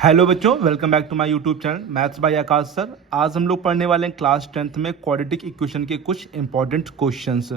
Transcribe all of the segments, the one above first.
Hello बच्चों, welcome back to my YouTube channel maths by Akash sir. आज हम लोग पढ़ने वाले हैं क्लास 10th में क्वाड्रेटिक इक्वेशन के कुछ इंपॉर्टेंट क्वेश्चंस।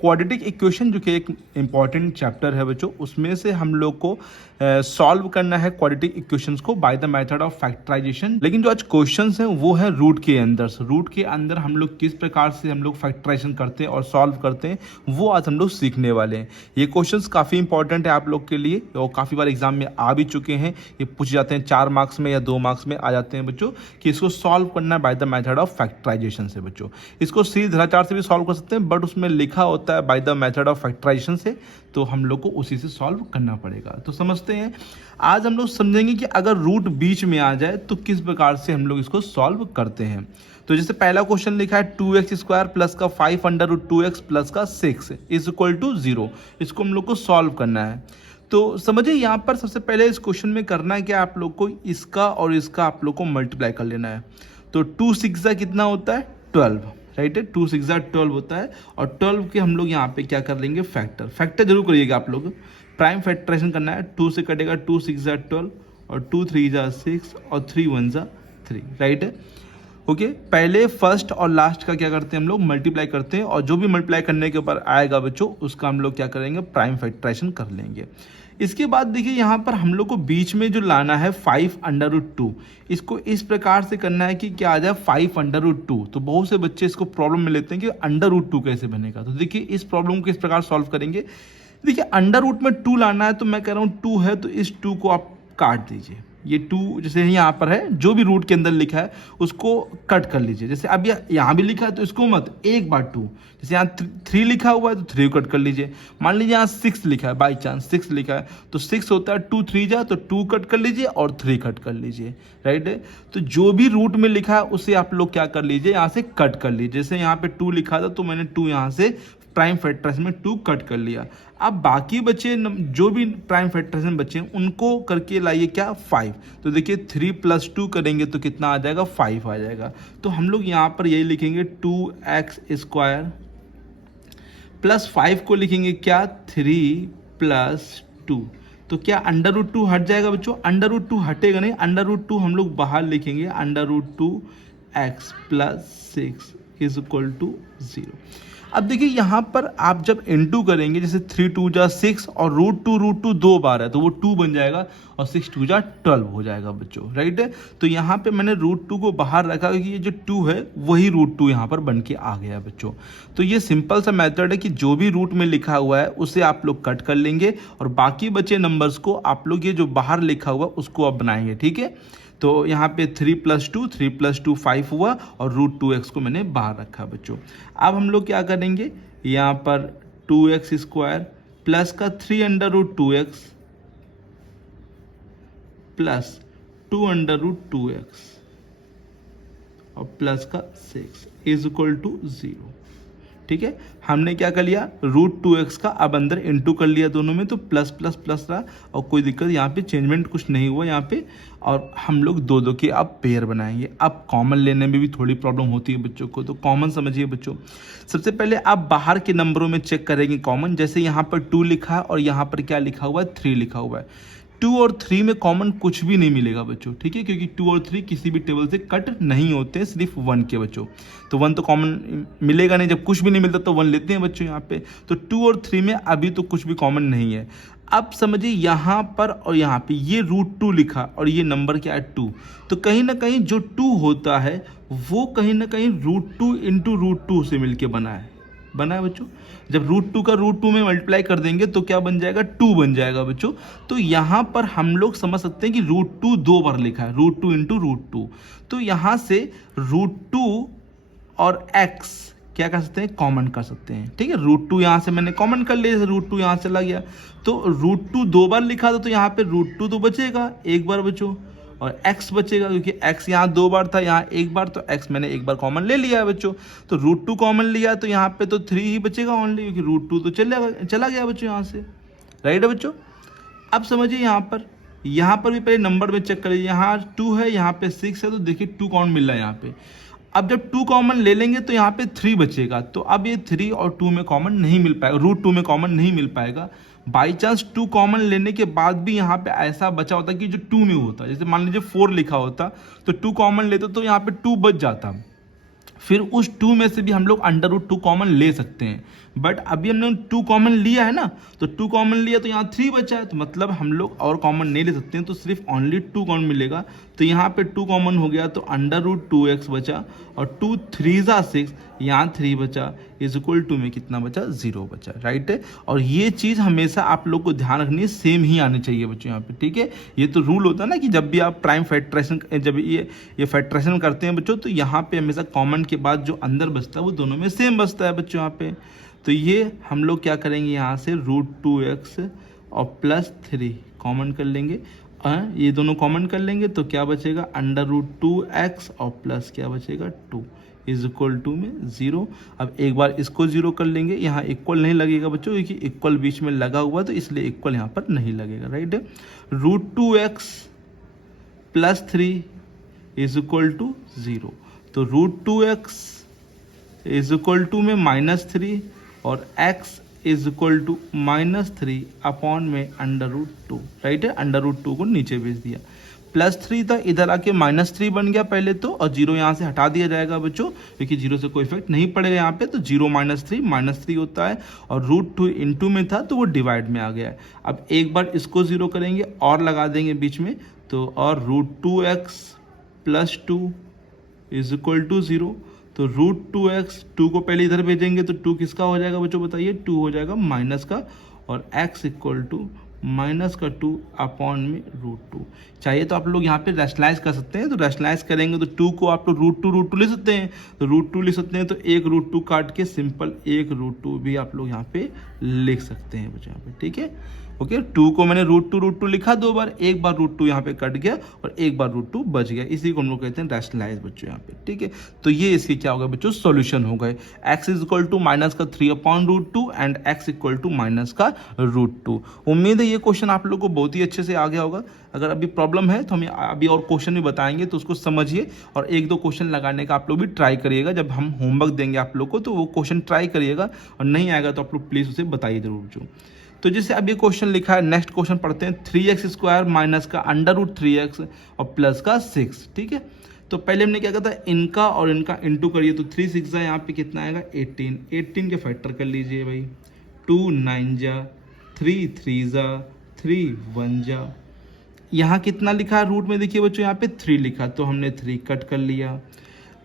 क्वाड्रेटिक इक्वेशन जो कि एक इम्पॉर्टेंट चैप्टर है बच्चों, उसमें से हम लोग को सॉल्व करना है क्वाड्रेटिक इक्वेशंस को by the method of factorisation. लेकिन जो आज क्वेश्चंस हैं वो है रूट के अंदर। रूट के अंदर हम लोग किस प्रकार से हम लोग फैक्टराइजेशन करते हैं और सॉल्व करते हैं वो आज हम लोग सीखने वाले हैं। ये क्वेश्चंस काफ़ी इंपॉर्टेंट है आप लोग के लिए और काफ़ी बार एग्जाम में आ भी चुके हैं। ये पूछे जाते हैं 4 मार्क्स में या 2 मार्क्स में आ जाते हैं बच्चों कि इसको सॉल्व करना है by the method of factorisation से। बच्चों इसको सीधे धराचार से भी सॉल्व कर सकते हैं, बट उसमें लिखा होता है by the method of factorisation से, तो हम लोग को उसी से सॉल्व करना पड़ेगा। तो समझते हैं, आज हम लोग समझेंगे कि अगर रूट बीच में आ जाए तो किस प्रकार से हम लोग इसको सॉल्व करते हैं। तो जैसे पहला क्वेश्चन लिखा है 2x² प्लस का 5√2x प्लस का 6 इज इक्वल टू 0। इसको हम लोग को सॉल्व करना है। तो समझिए यहाँ पर सबसे पहले इस क्वेश्चन में करना है कि आप लोग को इसका और इसका आप लोग को मल्टीप्लाई कर लेना है। तो 2 6 कितना होता है 12, राइट है। 2 6 12 होता है और 12 के हम लोग यहाँ पे क्या कर लेंगे फैक्टर जरूर करिएगा आप लोग। प्राइम फैक्टराइजेशन करना है। 2 से कटेगा 2 6 12 और 2 3 6 और 3 1 3, राइट है। ओके, पहले फर्स्ट और लास्ट का क्या करते हैं हम लोग मल्टीप्लाई करते हैं और जो भी मल्टीप्लाई करने के ऊपर आएगा बच्चों उसका हम लोग क्या करेंगे प्राइम फैक्टराइजेशन कर लेंगे। इसके बाद देखिए यहाँ पर हम लोग को बीच में जो लाना है 5√2, इसको इस प्रकार से करना है कि क्या आ जाए 5√2। तो बहुत से बच्चे इसको प्रॉब्लम में लेते हैं कि √2 कैसे बनेगा। तो देखिए इस प्रॉब्लम को किस प्रकार सॉल्व करेंगे। देखिए अंडर रूट में 2 लाना है, तो मैं कह रहा हूँ 2 है तो इस 2 को आप काट दीजिए। ये 2 जैसे यहाँ पर है, जो भी रूट के अंदर लिखा है उसको कट कर लीजिए। जैसे अब यहाँ भी लिखा है तो इसको मत, एक बार 2, जैसे यहाँ 3 लिखा हुआ है तो 3 को कट कर लीजिए। मान लीजिए यहाँ 6 लिखा है, बाई चांस 6 लिखा है तो 6 होता है 2 3 तो 2 कट कर लीजिए और 3 कट कर लीजिए, राइट है। तो जो भी रूट में लिखा है उसे आप लोग क्या कर लीजिए यहाँ से कट कर लीजिए। जैसे यहाँ पे 2 लिखा था तो मैंने 2 यहाँ से प्राइम फैक्टराइजेशन में 2 कट कर लिया। अब बाकी बचे जो भी प्राइम फैक्टराइजेशन बचे उनको करके लाइए क्या 5। तो देखिए 3 + 2 करेंगे तो कितना आ जाएगा 5 आ जाएगा। तो हम लोग यहाँ पर यही लिखेंगे 2x² प्लस 5 को लिखेंगे क्या 3 + 2। तो क्या √2 हट जाएगा बच्चों, √2 हटेगा नहीं, √2 हम लोग बाहर लिखेंगे, √2x + 6 इज इक्वल टू 0। अब देखिए यहाँ पर आप जब इनटू करेंगे, जैसे 3 2 6 और √2 2 बार है तो वो 2 बन जाएगा और 6 2 12 हो जाएगा बच्चों, राइट है। तो यहाँ पे मैंने √2 को बाहर रखा कि ये जो 2 है वही √2 यहाँ पर बन के आ गया बच्चों। तो ये सिंपल सा मेथड है कि जो भी रूट में लिखा हुआ है उसे आप लोग कट कर लेंगे और बाकी बचे नंबर्स को आप लोग ये जो बाहर लिखा हुआ उसको आप बनाएंगे, ठीक है। तो यहाँ पे 3 + 2 5 हुआ और √2x को मैंने बाहर रखा बच्चों। अब हम लोग क्या करेंगे, यहाँ पर 2x² प्लस का 3√2x प्लस 2√2x और प्लस का 6 इज इक्वल टू 0, ठीक है। हमने क्या कर लिया √2x का अब अंदर इनटू कर लिया दोनों में, तो प्लस प्लस प्लस रहा और कोई दिक्कत यहाँ पे चेंजमेंट कुछ नहीं हुआ यहाँ पे। और हम लोग 2 के अब पेयर बनाएंगे। अब कॉमन लेने में भी थोड़ी प्रॉब्लम होती है बच्चों को, तो कॉमन समझिए बच्चों। सबसे पहले आप बाहर के नंबरों में चेक करेंगे कॉमन। जैसे यहाँ पर 2 लिखा है और यहाँ पर क्या लिखा हुआ है 3 लिखा हुआ है। 2 और 3 में कॉमन कुछ भी नहीं मिलेगा बच्चों, ठीक है, क्योंकि 2 और 3 किसी भी टेबल से कट नहीं होते, सिर्फ 1 के बच्चों। तो 1 तो कॉमन मिलेगा नहीं, जब कुछ भी नहीं मिलता तो 1 लेते हैं बच्चों यहाँ पे। तो 2 और 3 में अभी तो कुछ भी कॉमन नहीं है। अब समझिए यहाँ पर और यहाँ पे ये √2 लिखा और ये नंबर क्या है 2, तो कहीं ना कहीं जो 2 होता है वो कहीं ना कहीं √2 × √2 से मिलके बना है बच्चों। जब √2 का √2 में मल्टीप्लाई कर देंगे तो क्या बन जाएगा 2 बन जाएगा बच्चों। तो यहाँ पर हम लोग समझ सकते हैं कि √2 2 बार लिखा है, √2 × √2। तो यहाँ से √2 और x क्या कर सकते हैं कॉमन कर सकते हैं, ठीक है। √2 यहाँ से मैंने कॉमन कर लिया, √2 यहाँ चला गया तो √2 2 बार लिखा था तो यहाँ पे √2 तो बचेगा एक बार बच्चों और x बचेगा, क्योंकि x यहाँ 2 बार था यहाँ 1 बार, तो x मैंने 1 बार कॉमन ले लिया है बच्चों। तो √2 कॉमन लिया तो यहाँ पे तो 3 ही बचेगा ओनली, क्योंकि √2 तो चला गया बच्चों यहाँ से, राइट है बच्चों। अब समझिए यहाँ पर भी पहले नंबर में चेक करिए, यहाँ 2 है यहाँ पे 6 है, तो देखिए 2 कॉमन मिल रहा है यहाँ पे। अब जब 2 कॉमन ले लेंगे तो यहाँ पे 3 बचेगा, तो अब ये 3 और 2 में कॉमन नहीं मिल पाएगा, √2 में कॉमन नहीं मिल पाएगा। बाई चांस 2 कॉमन लेने के बाद भी यहाँ पे ऐसा बचा होता कि जो 2 में होता, जैसे मान लीजिए 4 लिखा होता तो 2 कॉमन लेते तो यहाँ पे 2 बच जाता, फिर उस 2 में से भी हम लोग अंडर रूट 2 कॉमन ले सकते हैं। बट अभी हमने 2 कॉमन लिया है ना, तो 2 कॉमन लिया तो यहाँ 3 बचा है, तो मतलब हम लोग और कॉमन नहीं ले सकते हैं, तो सिर्फ ओनली 2 कॉमन मिलेगा। तो यहाँ पे 2 कॉमन हो गया तो अंडर रूट 2x बचा, और 2 3 6, यहाँ 3 बचा, इज इक्वल टू में कितना बचा, 0 बचा, राइट है। और ये चीज़ हमेशा आप लोग को ध्यान रखनी है, सेम ही आनी चाहिए बच्चों यहाँ पे, ठीक है। ये तो रूल होता है ना कि जब भी आप प्राइम फैक्टराइजेशन, जब ये फैक्टराइजेशन करते हैं बच्चों, तो यहाँ पे हमेशा कॉमन के बाद जो अंदर बचता है वो दोनों में सेम बचता है बच्चों यहाँ पे। तो ये हम लोग क्या करेंगे, यहाँ से √2x और +3 कॉमन कर लेंगे, ये दोनों कॉमन कर लेंगे तो क्या बचेगा, अंडर रूट 2x और प्लस क्या बचेगा 2 इज इक्वल टू में 0। अब एक बार इसको 0 कर लेंगे, यहाँ इक्वल नहीं लगेगा बच्चों क्योंकि इक्वल बीच में लगा हुआ, तो इसलिए इक्वल यहाँ पर नहीं लगेगा, राइट है। √2x + 3 इज इक्वल टू 0, तो √2x इज इक्वल टू में -3 और x is equal to -3 upon में अंडर रूट 2, राइट है। अंडर रूट 2 को नीचे भेज दिया, +3 था, इधर आके -3 बन गया पहले तो, और 0 यहाँ से हटा दिया जाएगा बच्चों क्योंकि 0 से कोई इफेक्ट नहीं पड़ेगा यहाँ पे, तो 0 - 3 होता है, और √2 इंटू में था तो वो डिवाइड में आ गया है। अब एक बार इसको 0 करेंगे और लगा देंगे बीच में, तो और √2x + 2 इज इक्वल टू 0, तो √2x 2 को पहले इधर भेजेंगे तो 2 किसका हो जाएगा बच्चों बताइए, 2 हो जाएगा माइनस का, और x इक्वल टू -2 अपॉन में √2। चाहिए तो आप लोग यहाँ पे रैशनलाइज कर सकते हैं, तो रैशनलाइज करेंगे तो 2 को आप लोग √2 ले सकते हैं, तो √2 ले सकते हैं, तो एक √2 काट के सिंपल एक √2 भी आप लोग यहाँ पे लिख सकते हैं बच्चों यहाँ पे, ठीक है। ओके, 2 को मैंने √2 लिखा 2 बार, एक बार √2 यहाँ पे कट गया और एक बार √2 बच गया, इसी को हम लोग कहते हैं रैशनलाइज बच्चों यहाँ पे, ठीक है। तो ये इसके क्या होगा बच्चों, सॉल्यूशन हो गए, x is equal to -3/√2 and x equal to -√2। उम्मीद है ये क्वेश्चन आप लोग को बहुत ही अच्छे से आ गया होगा। अगर अभी प्रॉब्लम है तो हमें अभी और क्वेश्चन भी बताएंगे, तो उसको समझिए और 1-2 क्वेश्चन लगाने का आप लोग भी ट्राई करिएगा। जब हम होमवर्क देंगे आप लोग को तो वो क्वेश्चन ट्राई करिएगा, और नहीं आएगा तो आप लोग प्लीज़ उसे बताइए जरूर जो। तो जैसे अब ये क्वेश्चन लिखा है, नेक्स्ट क्वेश्चन पढ़ते हैं, 3x² माइनस का √3x और प्लस का 6, ठीक है। तो पहले हमने क्या कहा था, इनका और इनका इंटू करिए, तो 3 6 यहाँ पे कितना आएगा 18, 18 के फैक्टर कर लीजिए भाई, 2 9 जा, 3 3 जा, 3 1 जा, यहाँ कितना लिखा है रूट में देखिए बच्चों, यहाँ पे 3 लिखा, तो हमने 3 कट कर लिया।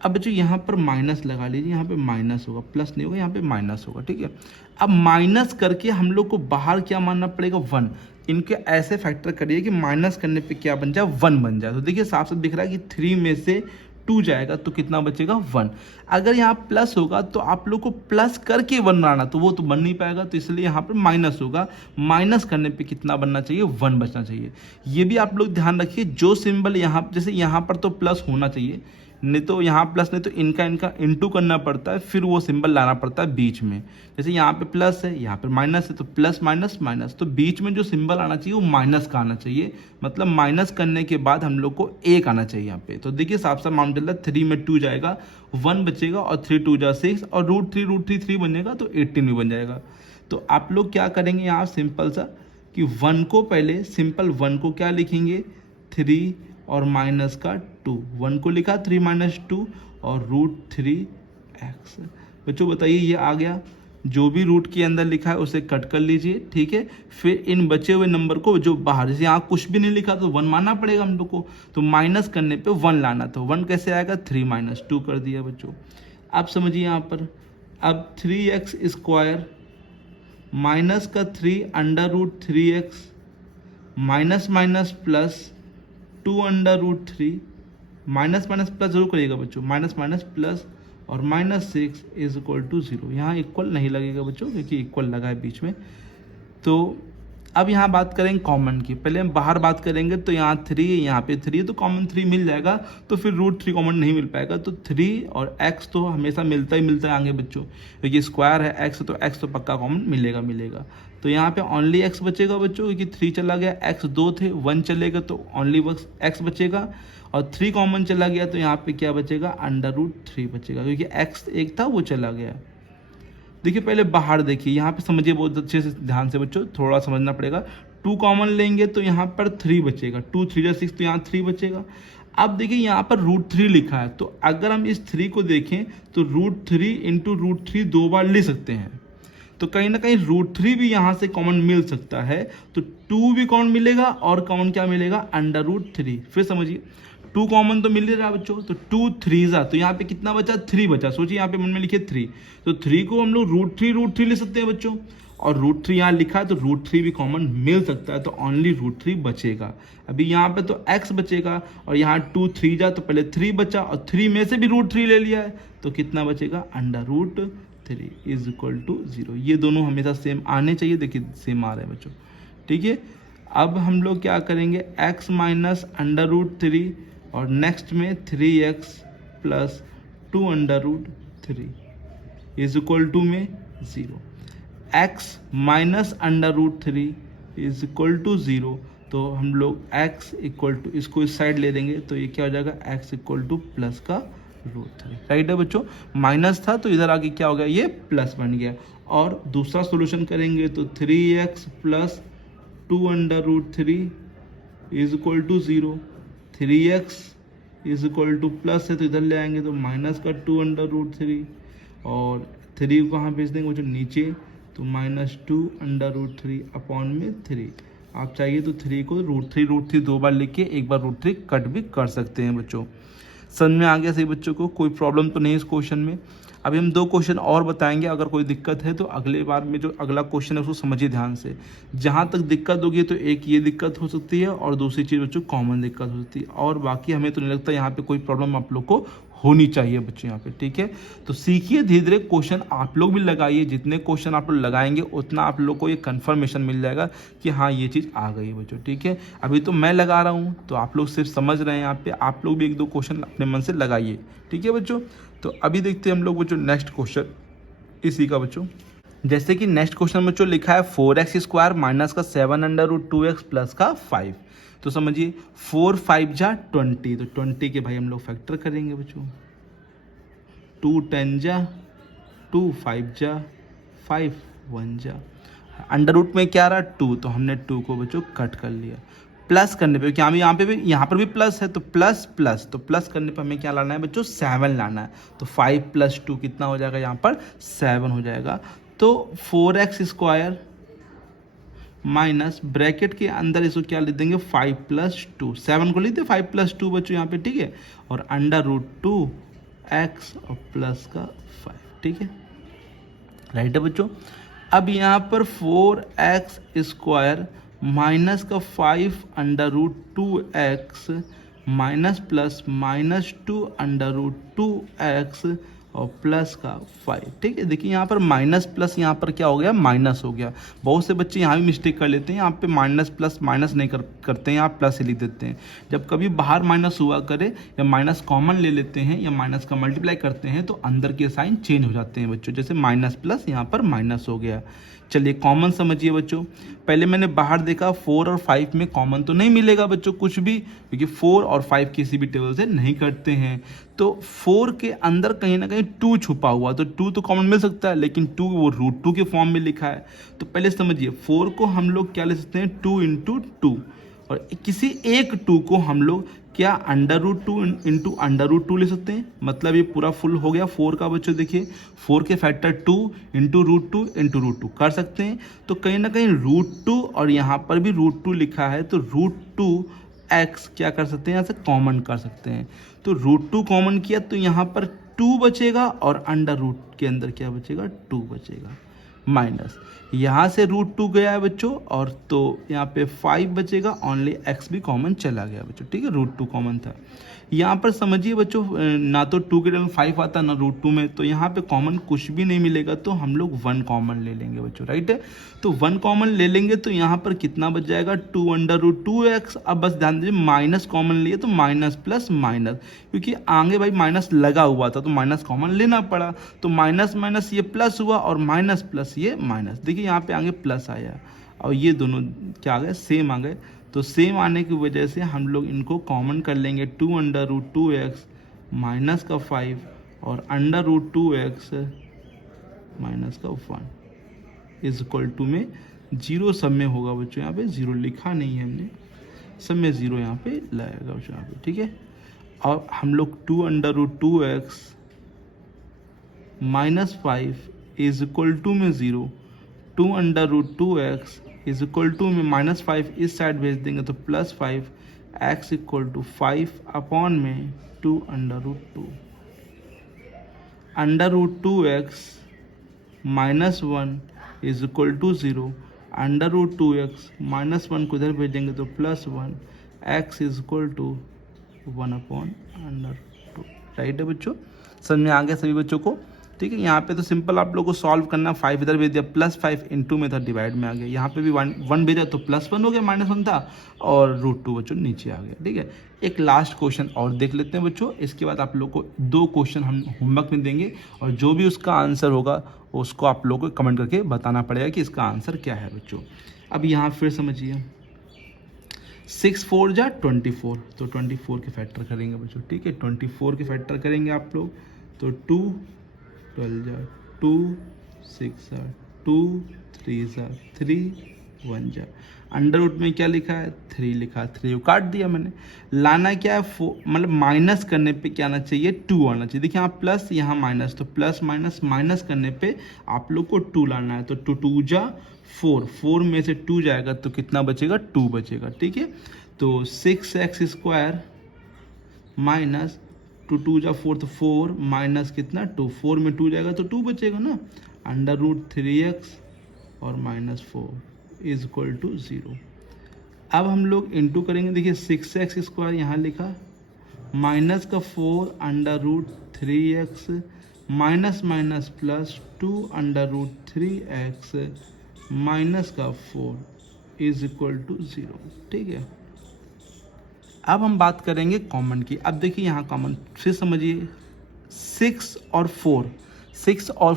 अब बच्चों यहाँ पर माइनस लगा लीजिए, यहाँ पे माइनस होगा, प्लस नहीं होगा, यहाँ पे माइनस होगा, ठीक है। अब माइनस करके हम लोग को बाहर क्या मानना पड़ेगा, 1। इनके ऐसे फैक्टर करिए कि माइनस करने पे क्या बन जाए, 1 बन जाए। तो देखिए साफ साफ दिख रहा है कि 3 में से 2 जाएगा तो कितना बचेगा 1। अगर यहाँ प्लस होगा तो आप लोग को प्लस करके 1 लाना, तो वो तो बन नहीं पाएगा, तो इसलिए यहाँ पर माइनस होगा। माइनस करने पे कितना बनना चाहिए, 1 बचना चाहिए। ये भी आप लोग ध्यान रखिए, जो सिंबल यहाँ, जैसे यहाँ पर तो प्लस होना चाहिए, नहीं तो यहाँ प्लस नहीं तो इनका इंटू करना पड़ता है, फिर वो सिंबल लाना पड़ता है बीच में। जैसे यहाँ पे प्लस है, यहाँ पे माइनस है, तो प्लस माइनस माइनस, तो बीच में जो सिंबल आना चाहिए वो माइनस का आना चाहिए, मतलब माइनस करने के बाद हम लोग को 1 आना चाहिए यहाँ पे। तो देखिए साफ साफ मालूम चल रहा है, 3 में 2 जाएगा, 1 बचेगा, और 3 2 जा 6, और √3 3 बनेगा तो 18 भी बन जाएगा। तो आप लोग क्या करेंगे यहाँ सिंपल सा कि 1 को पहले, सिंपल 1 को क्या लिखेंगे, 3 और माइनस का 2, 1 को लिखा 3 - 2 और √3x। बच्चों बताइए ये आ गया, जो भी रूट के अंदर लिखा है उसे कट कर लीजिए, ठीक है। फिर इन बचे हुए नंबर को जो बाहर, जैसे यहाँ कुछ भी नहीं लिखा तो 1 मानना पड़ेगा हम लोग को, तो माइनस करने पे 1 लाना, तो 1 कैसे आएगा, 3 - 2 कर दिया बच्चों। आप समझिए यहाँ पर, अब 3x² माइनस का 3 √3x minus minus plus 2 √3, minus minus plus जरूर करिएगा बच्चों, माइनस माइनस प्लस और -6 इज इक्वल टू 0। यहाँ इक्वल नहीं लगेगा बच्चों क्योंकि इक्वल लगा है बीच में। तो अब यहाँ बात करेंगे कॉमन की, पहले हम बाहर बात करेंगे, तो यहाँ 3 यहाँ पे 3 तो कॉमन 3 मिल जाएगा, तो फिर √3 कॉमन नहीं मिल पाएगा, तो 3 और x तो हमेशा मिलता ही मिलता है आगे बच्चों, क्योंकि स्क्वायर है x, तो x तो पक्का कॉमन मिलेगा। तो यहाँ पे ओनली x बचेगा बच्चों, क्योंकि 3 चला गया, x 2 थे, 1 चलेगा तो ओनली x बचेगा, और 3 कॉमन चला गया तो यहाँ पे क्या बचेगा, √3 बचेगा, क्योंकि x 1 था वो चला गया। देखिए पहले बाहर देखिए, यहाँ पे समझिए बहुत अच्छे से ध्यान से बच्चों, थोड़ा समझना पड़ेगा। 2 कॉमन लेंगे तो यहाँ पर 3 बचेगा, 2 3 6 तो यहाँ 3 बचेगा। अब देखिए यहाँ पर √3 लिखा है, तो अगर हम इस 3 को देखें तो √3 इंटू √3 दो बार ले सकते हैं, तो कहीं ना कहीं √3 भी यहाँ से कॉमन मिल सकता है, तो 2 भी कॉमन मिलेगा और कॉमन क्या मिलेगा, √3। फिर समझिए 2 कॉमन तो मिल रहा है बच्चों, तो 2 3 तो यहाँ पे कितना बचा, 3 बचा। सोचिए यहाँ पे मन में लिखे 3, तो 3 को हम लोग √3 ले सकते हैं बच्चों, और √3 यहाँ लिखा है तो √3 भी कॉमन मिल सकता है, तो ओनली √3 बचेगा। अभी यहाँ पे तो x बचेगा, और यहाँ 2 3 तो पहले 3 बचा, और 3 में से भी √3 ले लिया है, तो कितना बचेगा, √3 इज इक्वल टू 0। ये दोनों हमेशा सेम आने चाहिए, देखिए सेम आ रहे हैं बच्चों, ठीक है। अब हम लोग क्या करेंगे, x माइनस √3 और नेक्स्ट में 3x plus 2 √3 is equal to में 0। x minus √3 is equal to 0, तो हम लोग x इक्वल टू, इसको इस साइड ले देंगे तो ये क्या हो जाएगा, x इक्वल टू प्लस का √3। राइट है बच्चों, माइनस था तो इधर आके क्या हो गया, ये प्लस बन गया। और दूसरा सॉल्यूशन करेंगे तो 3x plus 2 √3 is equal to 0। 3x is equal to plus है तो इधर ले आएंगे तो माइनस का 2 √3, और 3 को कहाँ भेज देंगे बच्चों, नीचे, तो -2 √3 अपॉन में 3। आप चाहिए तो 3 को √3 दो बार लिख के एक बार √3 कट भी कर सकते हैं बच्चों। समझ में आ गया सही बच्चों को, कोई प्रॉब्लम तो नहीं इस क्वेश्चन में। अभी हम 2 क्वेश्चन और बताएंगे, अगर कोई दिक्कत है तो अगले बार में जो अगला क्वेश्चन है उसको समझिए ध्यान से। जहाँ तक दिक्कत होगी तो एक ये दिक्कत हो सकती है, और दूसरी चीज़ बच्चों कॉमन दिक्कत हो सकती है, और बाकी हमें तो नहीं लगता यहाँ पे कोई प्रॉब्लम आप लोग को होनी चाहिए बच्चों यहाँ पे, ठीक है। तो सीखिए धीरे धीरे, क्वेश्चन आप लोग भी लगाइए, जितने क्वेश्चन आप लोग लगाएंगे उतना आप लोग को ये कंफर्मेशन मिल जाएगा कि हाँ ये चीज़ आ गई है बच्चों, ठीक है। अभी तो मैं लगा रहा हूँ तो आप लोग सिर्फ समझ रहे हैं, यहाँ पे आप लोग भी 1 2 क्वेश्चन अपने मन से लगाइए, ठीक है बच्चों। तो अभी देखते हैं हम लोग बच्चों नेक्स्ट क्वेश्चन इसी का बच्चों। जैसे कि नेक्स्ट क्वेश्चन बच्चों लिखा है 4x² माइनस का 7 √2x प्लस का 5। तो समझिए 4 5 जा 20, तो 20 के भाई हम लोग फैक्टर करेंगे बच्चों, 2 10 जा 2, 5 जा 5, 1 जा, अंडर रूट में क्या रहा 2, तो हमने 2 को बच्चों कट कर लिया। प्लस करने पे क्या, यहाँ पर भी प्लस है, तो प्लस प्लस, तो प्लस करने पे हमें क्या लाना है बच्चों, 7 लाना है, तो 5 + 2 कितना हो जाएगा, यहाँ पर 7 हो जाएगा। तो 4x² माइनस ब्रैकेट के अंदर इसको क्या लिख देंगे, 5 + 2, 7 को लिखते 5 + 2 बच्चों यहाँ पे, ठीक है, और √2x और प्लस का 5, ठीक है, राइट है बच्चों। अब यहाँ पर 4x² माइनस का 5 √2x माइनस प्लस -2 √2x और प्लस का 5, ठीक है। देखिए यहाँ पर माइनस प्लस, यहाँ पर क्या हो गया, माइनस हो गया। बहुत से बच्चे यहाँ भी मिस्टेक कर लेते हैं, यहाँ पे माइनस प्लस माइनस नहीं करते हैं, यहाँ प्लस ही लिख देते हैं। जब कभी बाहर माइनस हुआ करे या माइनस कॉमन ले लेते हैं या माइनस का मल्टीप्लाई करते हैं तो अंदर के साइन चेंज हो जाते हैं बच्चों, जैसे माइनस प्लस यहाँ पर माइनस हो गया। चलिए कॉमन समझिए बच्चों। पहले मैंने बाहर देखा 4 और 5 में कॉमन तो नहीं मिलेगा बच्चों कुछ भी, क्योंकि 4 और 5 किसी भी टेबल से नहीं कटते हैं। तो 4 के अंदर कहीं ना कहीं 2 छुपा हुआ, तो 2 तो कॉमन मिल सकता है, लेकिन 2 वो √2 के फॉर्म में लिखा है। तो पहले समझिए 4 को हम लोग क्या ले सकते हैं, 2 × 2, और किसी एक 2 को हम लोग क्या √2 × √2 ले सकते हैं। मतलब ये पूरा फुल हो गया 4 का बच्चों। देखिए 4 के फैक्टर 2 × √2 × √2 कर सकते हैं। तो कहीं ना कहीं √2 और यहाँ पर भी √2 लिखा है, तो √2x क्या कर सकते हैं, यहाँ से कॉमन कर सकते हैं। तो √2 कॉमन किया तो यहाँ पर 2 बचेगा, और √2 के अंदर क्या बचेगा, 2 बचेगा, माइनस यहाँ से √2 गया है बच्चों, और तो यहाँ पे 5 बचेगा, ओनली x भी कॉमन चला गया बच्चों, ठीक है, √2 कॉमन था। यहाँ पर समझिए बच्चों, ना तो 2 के जगह 5 आता ना √2 में, तो यहाँ पे कॉमन कुछ भी नहीं मिलेगा, तो हम लोग 1 कॉमन ले लेंगे बच्चों, राइट है। तो 1 कॉमन ले लेंगे तो यहाँ पर कितना बच जाएगा, 2 √2x। अब बस ध्यान दीजिए माइनस कॉमन लिए तो माइनस प्लस माइनस, क्योंकि आगे भाई माइनस लगा हुआ था तो माइनस कॉमन लेना पड़ा, तो माइनस माइनस ये प्लस हुआ और माइनस प्लस ये माइनस। देखिए यहाँ पे आगे प्लस आया और ये दोनों क्या आ गए, सेम आ गए। तो सेम आने की वजह से हम लोग इनको कॉमन कर लेंगे, 2 √2x माइनस का 5 और √2x माइनस का 1 इज इक्वल टू में 0 सब में होगा बच्चों, यहाँ पे 0 लिखा नहीं है हमने, सब में 0 यहाँ पे लाएगा बच्चों यहाँ पे, ठीक है। और हम लोग 2√2x minus 5 is equal to में 0, 2√2x इज इक्वल टू में माइनस 5 इस साइड भेज देंगे तो +5, x इक्वल टू 5 अपॉन में 2√2, √2x minus 1 is equal to 0, √2x minus 1 को इधर भेजेंगे तो +1, x is equal to 1 upon √2। Right है बच्चों, समझ में आ गया सभी बच्चों को, ठीक है। यहाँ पे तो सिंपल आप लोगों को सॉल्व करना, 5 इधर भेज दिया, +5 इंटू में था डिवाइड में आ गया, यहाँ पे भी 1 भेजा तो +1 हो गया, -1 था और √2 बच्चों नीचे आ गया, ठीक है। एक लास्ट क्वेश्चन और देख लेते हैं बच्चों, इसके बाद आप लोग को 2 क्वेश्चन हम होमवर्क में देंगे और जो भी उसका आंसर होगा उसको आप लोग को कमेंट करके बताना पड़ेगा कि इसका आंसर क्या है बच्चों। अब यहाँ फिर समझिए, 6 4 जा 24, तो 24 के फैक्टर करेंगे बच्चों, ठीक है। 24 के फैक्टर करेंगे आप लोग तो 2 12 जा 2 6 जा 2 3 जा 3 1 जा, अंडर रूट में क्या लिखा है 3 लिखा है, 3 को काट दिया मैंने। लाना क्या है, मतलब माइनस करने पे क्या आना चाहिए 2 आना चाहिए। देखिए यहाँ प्लस यहाँ माइनस, तो प्लस माइनस माइनस करने पे आप लोग को 2 लाना है, तो 2 2 जा 4, 4 में से 2 जाएगा तो कितना बचेगा 2 बचेगा, ठीक है। तो 6x² माइनस 2 2 जा 4 तो 4 माइनस कितना 2, 4 में 2 जाएगा तो 2 बचेगा ना, √3x और -4 इज इक्वल टू 0। अब हम लोग इंटू करेंगे, देखिए 6x² यहाँ लिखा, माइनस का 4 √3x minus minus plus 2 √3x minus का 4 इज इक्वल टू 0, ठीक है। अब हम बात करेंगे कॉमन की। अब देखिए यहाँ कॉमन फिर समझिए, 6 और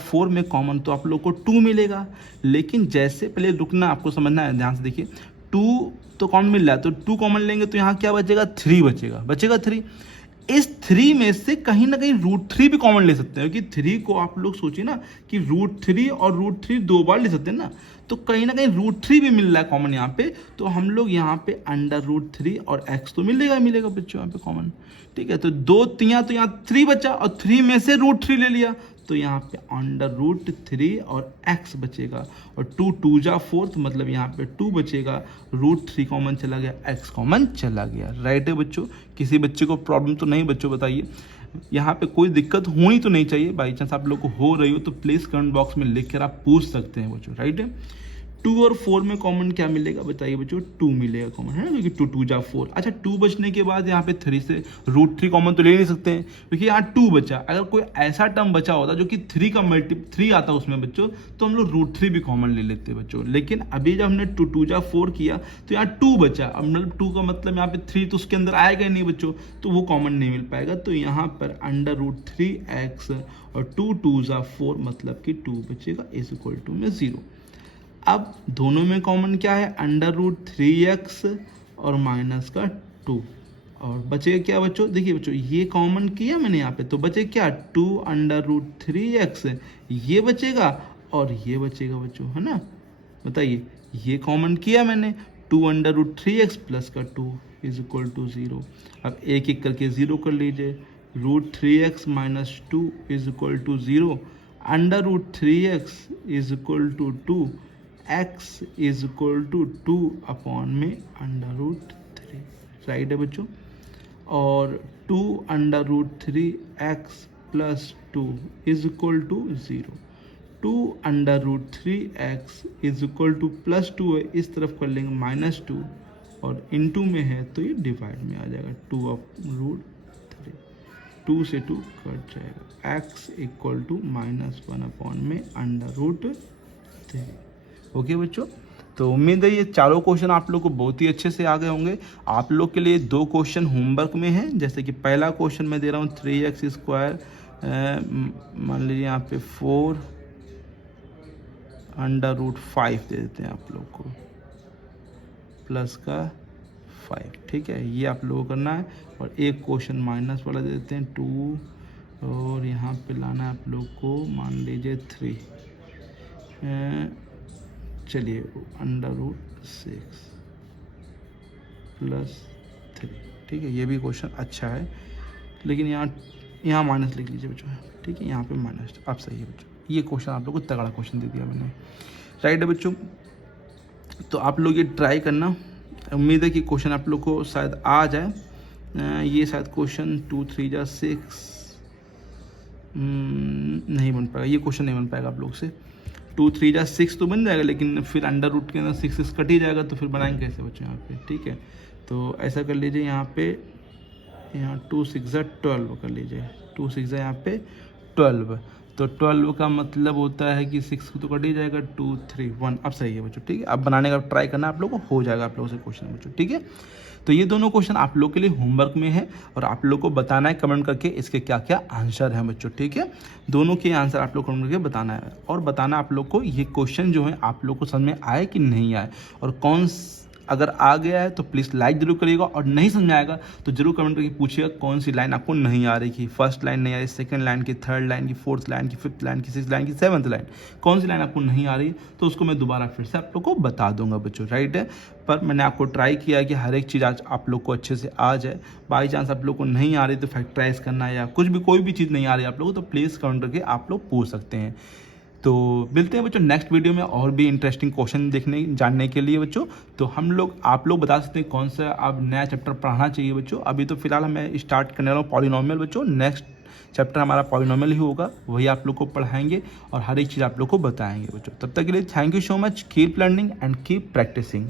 4 में कॉमन तो आप लोग को 2 मिलेगा, लेकिन जैसे पहले रुकना आपको समझना है, ध्यान से देखिए, 2 तो कॉमन मिल रहा है तो 2 कॉमन लेंगे तो यहाँ क्या बचेगा 3 बचेगा 3। इस 3 में से कहीं ना कहीं √3 भी कॉमन ले सकते हैं, क्योंकि 3 को आप लोग सोचिए ना कि √3 और √3 2 बार ले सकते हैं ना, तो कहीं ना कहीं √3 भी मिल रहा है कॉमन यहाँ पे, तो हम लोग यहाँ पे √3 और x तो मिलेगा बच्चों यहाँ पे कॉमन, ठीक है। तो 2 3 तो यहाँ 3 बचा और 3 में से √3 ले लिया, तो यहाँ पे √3 और x बचेगा, और 2 2 जा 4 तो मतलब यहाँ पे 2 बचेगा, √3 कॉमन चला गया, x कॉमन चला गया। राइट है बच्चों, किसी बच्चे को प्रॉब्लम तो नहीं बच्चों बताइए, यहाँ पे कोई दिक्कत होनी तो नहीं चाहिए, बाई चांस आप लोग को हो रही हो तो प्लीज़ कमेंट बॉक्स में लिख कर आप पूछ सकते हैं बच्चों। राइट है, 2 और 4 में कॉमन क्या मिलेगा बताइए बच्चों, 2 मिलेगा कॉमन, है ना, क्योंकि 2 2 जा 4। अच्छा 2 बचने के बाद यहाँ पे 3 से √3 कॉमन तो ले नहीं सकते हैं, क्योंकि यहाँ 2 बचा। अगर कोई ऐसा टर्म बचा होता जो कि 3 का 3 आता उसमें बच्चों, तो हम लोग √3 भी कॉमन ले लेते बच्चों, लेकिन अभी जब हमने 2 2 जा 4 किया तो यहाँ 2 बचा। अब मतलब 2 का मतलब यहाँ पे 3 तो उसके अंदर आएगा ही नहीं बच्चों, तो वो कॉमन नहीं मिल पाएगा, तो यहाँ पर √3x और 2 2 जा 4 मतलब कि 2 बचेगा इज इक्वल टू में 0। अब दोनों में कॉमन क्या है, √3x और माइनस का 2, और बचेगा क्या बच्चों, देखिए बच्चों ये कॉमन किया मैंने यहाँ पे, तो बचे क्या 2 √3x, ये बचेगा और ये बचेगा बच्चों, है ना। बताइए ये कॉमन किया मैंने, 2 √3x प्लस का 2 इज इक्वल टू 0। अब एक एक करके 0 कर लीजिए, √3x minus 2 is equal to 0, √3x is equal to 2, x is equal to 2 upon में √3। राइट है बच्चों, और 2 √3x plus 2 is equal to 0, 2 √3x is equal to plus 2 है, इस तरफ कर लेंगे -2 और इनटू में है तो ये डिवाइड में आ जाएगा, 2 2 से 2 कट जाएगा, x इक्वल टू -1 अपॉन में √3। ओके बच्चों, तो उम्मीद है ये चारों क्वेश्चन आप लोग को बहुत ही अच्छे से आ गए होंगे। आप लोग के लिए 2 क्वेश्चन होमवर्क में हैं, जैसे कि पहला क्वेश्चन मैं दे रहा हूँ 3x² मान लीजिए यहाँ पे 4 √5 दे देते हैं आप लोग को, प्लस का 5, ठीक है, ये आप लोगों को करना है। और एक क्वेश्चन माइनस वाला दे देते हैं 2, और यहाँ पे लाना है आप लोग को मान लीजिए 3, चलिए √6 + 3, ठीक है, ये भी क्वेश्चन अच्छा है, लेकिन यहाँ माइनस लिख लीजिए बच्चों, ठीक है, यहाँ पे माइनस। अब सही है बच्चों, ये क्वेश्चन आप लोग को तगड़ा क्वेश्चन दे दिया मैंने, राइट है बच्चों। तो आप लोग ये ट्राई करना, उम्मीद है कि क्वेश्चन आप लोग को शायद आ जाए। ये शायद क्वेश्चन 2 3 जा 6 नहीं बन पाएगा, ये क्वेश्चन नहीं बन पाएगा आप लोग से। 2 3 जा 6 तो बन जाएगा, लेकिन फिर अंडर रूट के अंदर 6 कट ही जाएगा, तो फिर बनाएंगे कैसे बच्चों यहाँ पे, ठीक है। तो ऐसा कर लीजिए, यहाँ 2 6 जा 12 कर लीजिए, 2 6 जा यहाँ पे 12, तो 12 का मतलब होता है कि 6 तो कट ही जाएगा, 2 3 1। अब सही है बच्चों, ठीक है। अब बनाने का ट्राई करना आप लोग को, हो जाएगा आप लोगों से क्वेश्चन बच्चों, ठीक है। तो ये दोनों क्वेश्चन आप लोग के लिए होमवर्क में है, और आप लोग को बताना है कमेंट करके इसके क्या क्या आंसर हैं बच्चों, ठीक है। दोनों के आंसर आप लोग कमेंट करके बताना है, और बताना आप लोग को ये क्वेश्चन जो है आप लोग को समझ में आए कि नहीं आए, और अगर आ गया है तो प्लीज़ लाइक जरूर करिएगा, और नहीं समझ आएगा तो जरूर कमेंट करके पूछिएगा कौन सी लाइन आपको नहीं आ रही, कि फर्स्ट लाइन नहीं आ रही, सेकंड लाइन की, थर्ड लाइन की, फोर्थ लाइन की, फिफ्थ लाइन की, सिक्स लाइन की, सेवंथ लाइन, कौन सी लाइन आपको नहीं आ रही, तो उसको मैं दोबारा फिर से आप लोग को बता दूंगा बच्चों, राइट है। पर मैंने आपको ट्राई किया है कि हर एक चीज़ आज आप लोग को अच्छे से आ जाए। बाई चांस आप लोग को नहीं आ रही तो फैक्टराइज करना या कुछ भी, कोई भी चीज़ नहीं आ रही आप लोगों को, तो प्लीज़ कमेंट करके आप लोग पूछ सकते हैं। तो मिलते हैं बच्चों नेक्स्ट वीडियो में और भी इंटरेस्टिंग क्वेश्चन जानने के लिए बच्चों। तो आप लोग बता सकते हैं कौन सा अब नया चैप्टर पढ़ना चाहिए बच्चों। अभी तो फिलहाल मैं स्टार्ट करने वाला हूँ पॉलिनोमियल बच्चों, नेक्स्ट चैप्टर हमारा पॉलिनोमियल ही होगा, वही आप लोग को पढ़ाएंगे और हर एक चीज़ आप लोग को बताएंगे बच्चों। तब तक के लिए thank you so much, keep learning and keep practising.